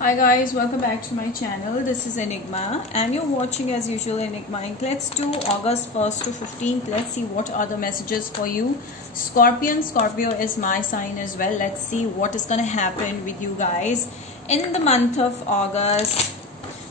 Hi guys, welcome back to my channel. This is Enigma and you're watching as usual Enigma Inc. Let's do August 1st to 15th. Let's see what are the messages for you. Scorpion. Scorpio is my sign as well. Let's see what is going to happen with you guys in the month of August.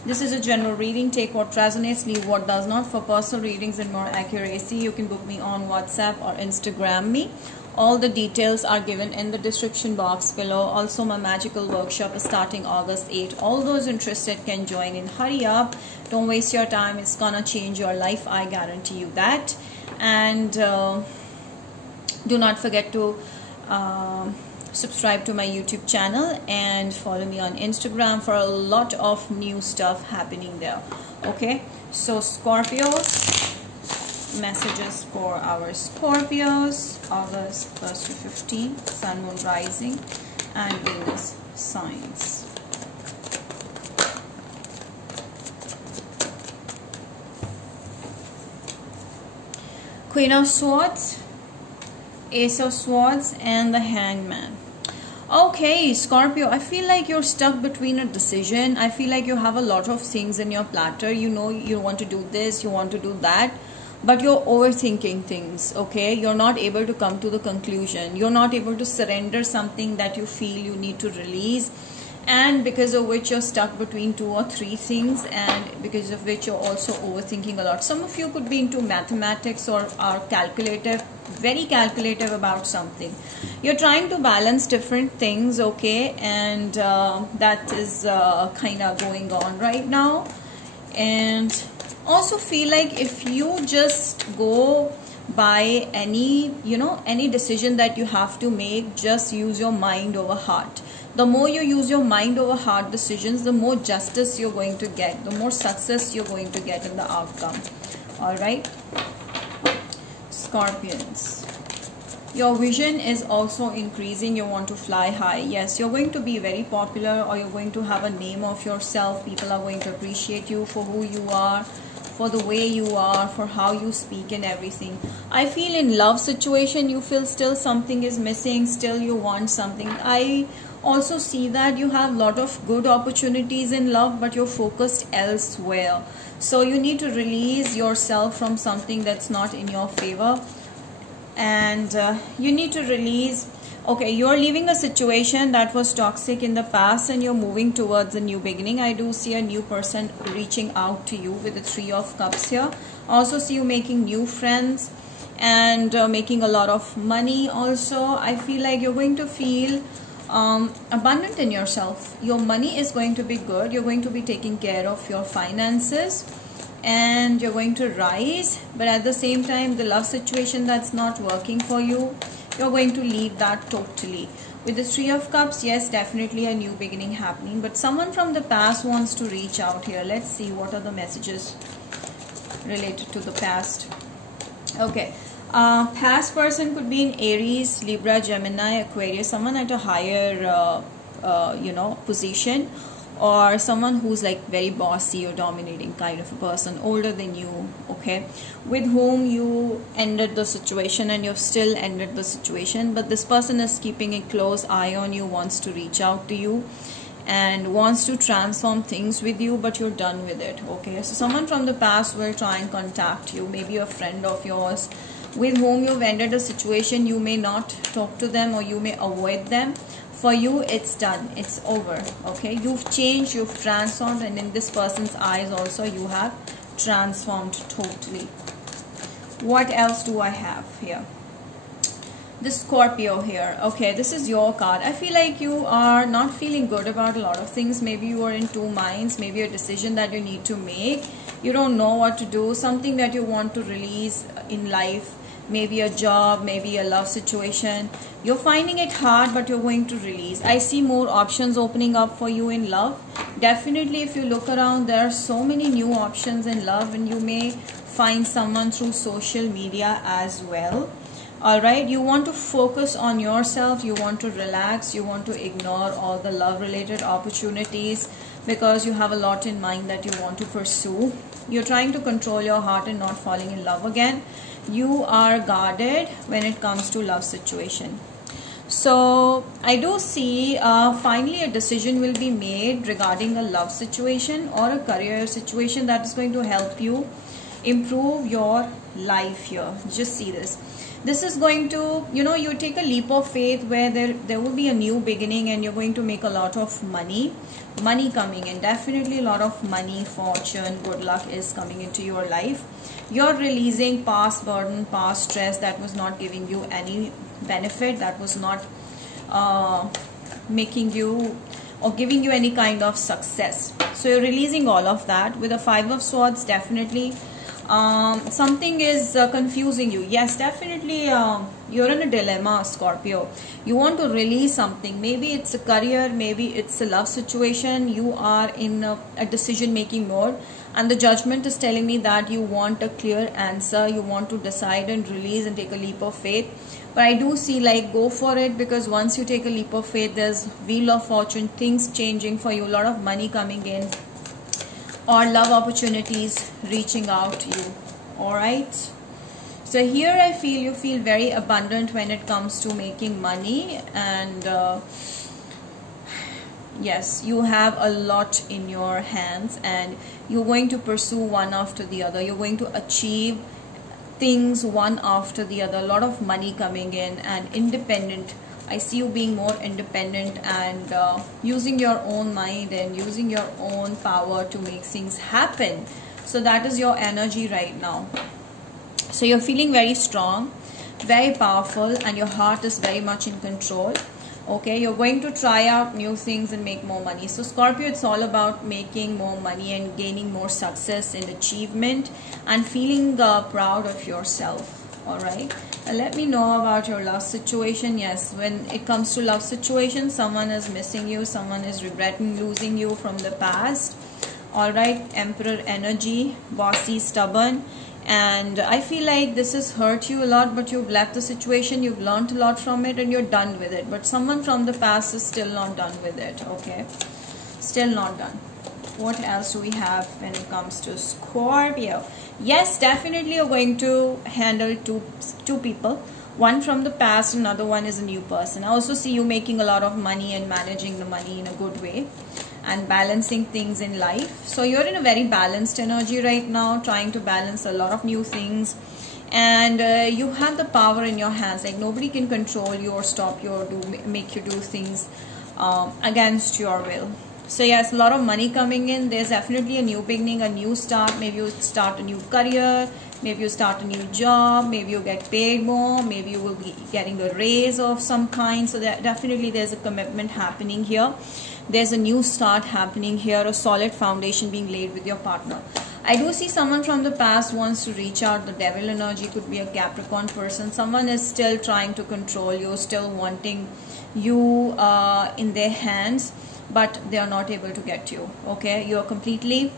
This is a general reading. Take what resonates, leave what does not. For personal readings and more accuracy, you can book me on WhatsApp or Instagram me. All the details are given in the description box below. Also, my magical workshop is starting August 8th. All those interested can join in. Hurry up. Don't waste your time. It's gonna change your life. I guarantee you that. And do not forget to subscribe to my YouTube channel and follow me on Instagram for a lot of new stuff happening there. Okay, so Scorpios, messages for our Scorpios, August 1st to 15th, Sun, Moon, Rising and Venus signs. Queen of Swords, Ace of Swords and the Hangman. Okay, Scorpio, I feel like you're stuck between a decision. I feel like you have a lot of things in your platter. You know, you want to do this, you want to do that, but you're overthinking things. Okay, you're not able to come to the conclusion. You're not able to surrender something that you feel you need to release, and because of which you're stuck between 2 or 3 things, and because of which you're also overthinking a lot. Some of you could be into mathematics or are calculative, very calculative about something. You're trying to balance different things, okay, and that is kind of going on right now. And also feel like if you just go by any decision that you have to make, just use your mind over heart. The more you use your mind over heart decisions, the more justice you're going to get, the more success you're going to get in the outcome. All right, Scorpions, your vision is also increasing. You want to fly high. Yes, you're going to be very popular, or you're going to have a name of yourself. People are going to appreciate you for who you are, for the way you are, for how you speak and everything. I feel in love situation, you feel still something is missing, still you want something. I also see that you have a lot of good opportunities in love, but you're focused elsewhere. So you need to release yourself from something that's not in your favor. And you need to release, okay, you're leaving a situation that was toxic in the past and you're moving towards a new beginning. I do see a new person reaching out to you with the 3 of Cups here. Also see you making new friends and making a lot of money. Also, I feel like you're going to feel abundant in yourself. Your money is going to be good. You're going to be taking care of your finances and you're going to rise. But at the same time, the love situation that's not working for you, you're going to leave that totally. With the 3 of Cups, yes, definitely a new beginning happening, but someone from the past wants to reach out here. Let's see what are the messages related to the past. Okay, past person could be in Aries, Libra, Gemini, Aquarius, someone at a higher position, or someone who's like very bossy or dominating kind of a person, older than you, okay, with whom you ended the situation and you've still ended the situation, but this person is keeping a close eye on you, wants to reach out to you and wants to transform things with you, but you're done with it. Okay, so someone from the past will try and contact you, maybe a friend of yours with whom you've ended a situation. You may not talk to them or you may avoid them. For you, it's done, it's over. Okay, you've changed, you've transformed, and in this person's eyes also you have transformed totally. What else do I have here? The Scorpio here. Okay, this is your card. I feel like you are not feeling good about a lot of things. Maybe you are in 2 minds, maybe a decision that you need to make. You don't know what to do, something that you want to release in life. Maybe a job, maybe a love situation. You're finding it hard, but you're going to release. I see more options opening up for you in love. Definitely, if you look around, there are so many new options in love, and you may find someone through social media as well. Alright, you want to focus on yourself, you want to relax, you want to ignore all the love related opportunities because you have a lot in mind that you want to pursue. You're trying to control your heart and not falling in love again. You are guarded when it comes to love situation. So I do see finally a decision will be made regarding a love situation or a career situation that is going to help you improve your life here. Just see this. This is going to, you take a leap of faith where there will be a new beginning and you're going to make a lot of money coming in. Definitely a lot of money, fortune, good luck is coming into your life. You're releasing past burden, past stress that was not giving you any benefit, that was not making you or giving you any kind of success. So you're releasing all of that. With the 5 of Swords, definitely something is confusing you. Yes, definitely you're in a dilemma, Scorpio. You want to release something. Maybe it's a career, maybe it's a love situation. You are in a decision making mode, and the judgment is telling me that you want a clear answer. You want to decide and release and take a leap of faith. But I do see like go for it, because once you take a leap of faith, there's Wheel of Fortune, things changing for you, a lot of money coming in, or love opportunities reaching out to you. All right, so here I feel you feel very abundant when it comes to making money, and yes, you have a lot in your hands and you're going to pursue one after the other. You're going to achieve things one after the other. A lot of money coming in and independent. I see you being more independent and using your own mind and using your own power to make things happen. So that is your energy right now. So you're feeling very strong, very powerful, and your heart is very much in control. Okay, you're going to try out new things and make more money. So Scorpio, it's all about making more money and gaining more success and achievement and feeling proud of yourself. All right, let me know about your love situation. Yes, when it comes to love situation, someone is missing you, someone is regretting losing you from the past. All right, Emperor energy, bossy, stubborn, and I feel like this has hurt you a lot, but you've left the situation, you've learned a lot from it, and you're done with it. But someone from the past is still not done with it. Okay, still not done. What else do we have when it comes to Scorpio? Yes, definitely you're going to handle two people. One from the past, another one is a new person. I also see you making a lot of money and managing the money in a good way and balancing things in life. So you're in a very balanced energy right now, trying to balance a lot of new things. And you have the power in your hands. Like nobody can control you or stop you or make you do things against your will. So yes, a lot of money coming in. There's definitely a new beginning, a new start. Maybe you start a new career, maybe you start a new job, maybe you get paid more, maybe you will be getting a raise of some kind. So definitely there's a commitment happening here. There's a new start happening here, a solid foundation being laid with your partner. I do see someone from the past wants to reach out. The devil energy could be a Capricorn person. Someone is still trying to control you, still wanting you in their hands, but they are not able to get you. Okay, you're completely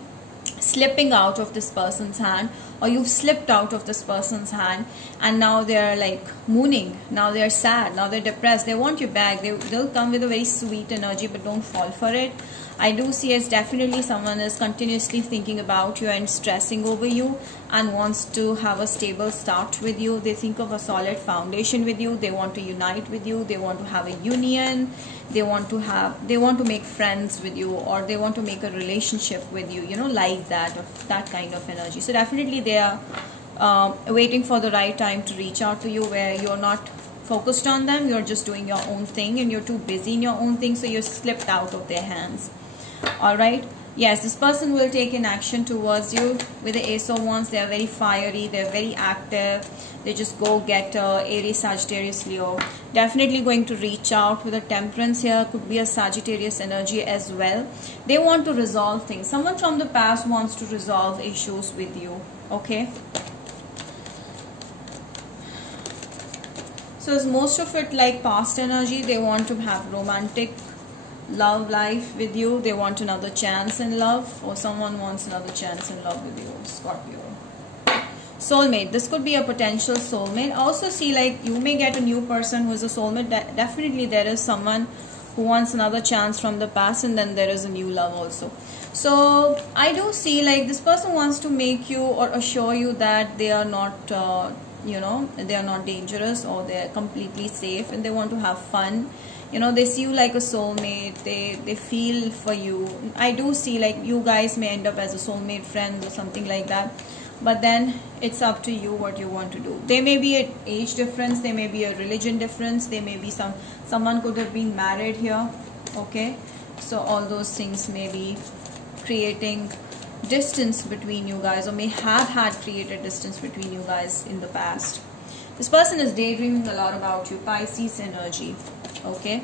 slipping out of this person's hand, or you've slipped out of this person's hand, and now they're like mooning, now they're sad, now they're depressed. They want you back. They'll come with a very sweet energy, but don't fall for it. I do see it's definitely someone is continuously thinking about you and stressing over you and wants to have a stable start with you. They think of a solid foundation with you. They want to unite with you. They want to have a union. They want to make friends with you, or they want to make a relationship with you, like that kind of energy. So definitely they are waiting for the right time to reach out to you, where you're not focused on them, you're just doing your own thing and you're too busy in your own thing, so you're slipped out of their hands. All right, yes, this person will take an action towards you. With the Ace of Wands, they are very fiery, they're very active, they just go get Aries, Sagittarius, Leo. Definitely going to reach out. With a Temperance here, could be a Sagittarius energy as well. They want to resolve things. Someone from the past wants to resolve issues with you. Okay, so is most of it like past energy. They want to have romantic love life with you. They want another chance in love, or someone wants another chance in love with you, Scorpio. Soulmate, this could be a potential soulmate. I also see like you may get a new person who is a soulmate. Definitely there is someone who wants another chance from the past, and then there is a new love also. So I do see like this person wants to make you or assure you that they are not you know, they are not dangerous, or they are completely safe and they want to have fun. You know, they see you like a soulmate. They feel for you. I do see like you guys may end up as a soulmate friend or something like that, but then it's up to you what you want to do. There may be an age difference, there may be a religion difference, there may be someone could have been married here. Okay, so all those things may be creating distance between you guys, or may have had created distance between you guys in the past. This person is daydreaming a lot about you. Pisces energy. Okay,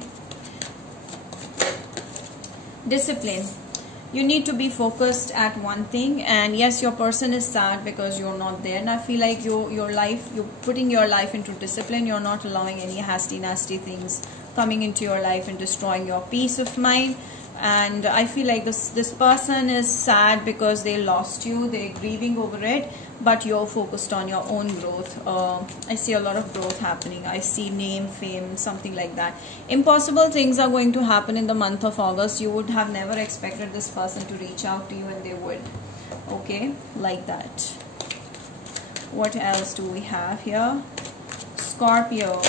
discipline. You need to be focused at one thing, and yes, your person is sad because you're not there, and I feel like you're putting your life into discipline. You're not allowing any nasty things coming into your life and destroying your peace of mind. And I feel like this person is sad because they lost you. They're grieving over it, but you're focused on your own growth. I see a lot of growth happening. I see name, fame, something like that. Impossible things are going to happen in the month of August. You would have never expected this person to reach out to you, and they would. Okay, like that. What else do we have here? Scorpio.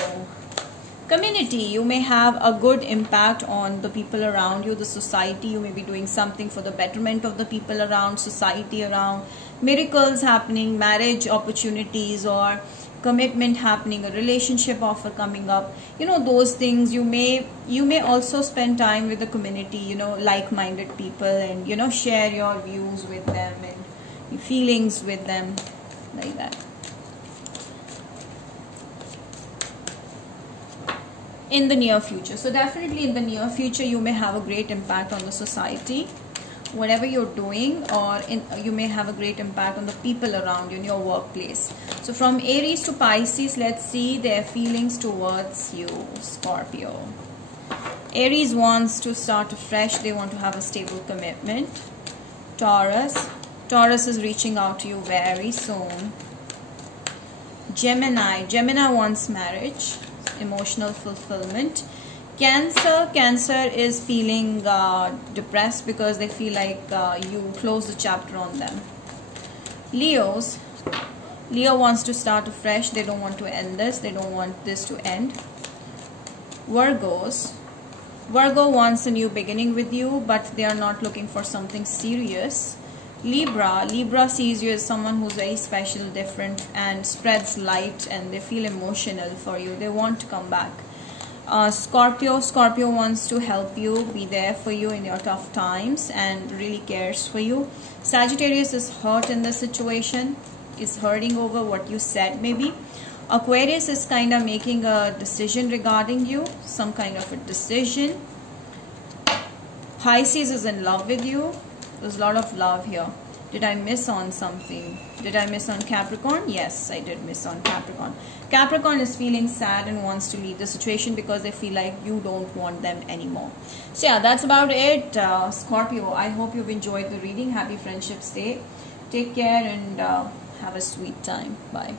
Community. You may have a good impact on the people around you, the society. You may be doing something for the betterment of the people around, society around. Miracles happening, marriage opportunities, or commitment happening, a relationship offer coming up. You know, those things. You may also spend time with the community, you know, like-minded people, and, you know, share your views with them and your feelings with them, like that. In the near future. So definitely in the near future, you may have a great impact on the society, whatever you're doing, or you may have a great impact on the people around you in your workplace. So from Aries to Pisces, let's see their feelings towards you, Scorpio. Aries wants to start afresh. They want to have a stable commitment. Taurus is reaching out to you very soon. Gemini wants marriage, emotional fulfillment. Cancer is feeling depressed because they feel like you closed the chapter on them. Leo wants to start afresh. They don't want to end this. They don't want this to end. Virgo wants a new beginning with you, but they are not looking for something serious. Libra sees you as someone who's very special, different, and spreads light, and they feel emotional for you. They want to come back. Scorpio wants to help you, be there for you in your tough times, and really cares for you. Sagittarius is hurt in this situation, is hurting over what you said maybe. Aquarius is kind of making a decision regarding you, some kind of a decision. Pisces is in love with you. There's a lot of love here. Did I miss on something? Did I miss on Capricorn? Yes, I did miss on Capricorn. Capricorn is feeling sad and wants to leave the situation because they feel like you don't want them anymore. So yeah, that's about it, Scorpio. I hope you've enjoyed the reading. Happy Friendships Day. Take care and have a sweet time. Bye.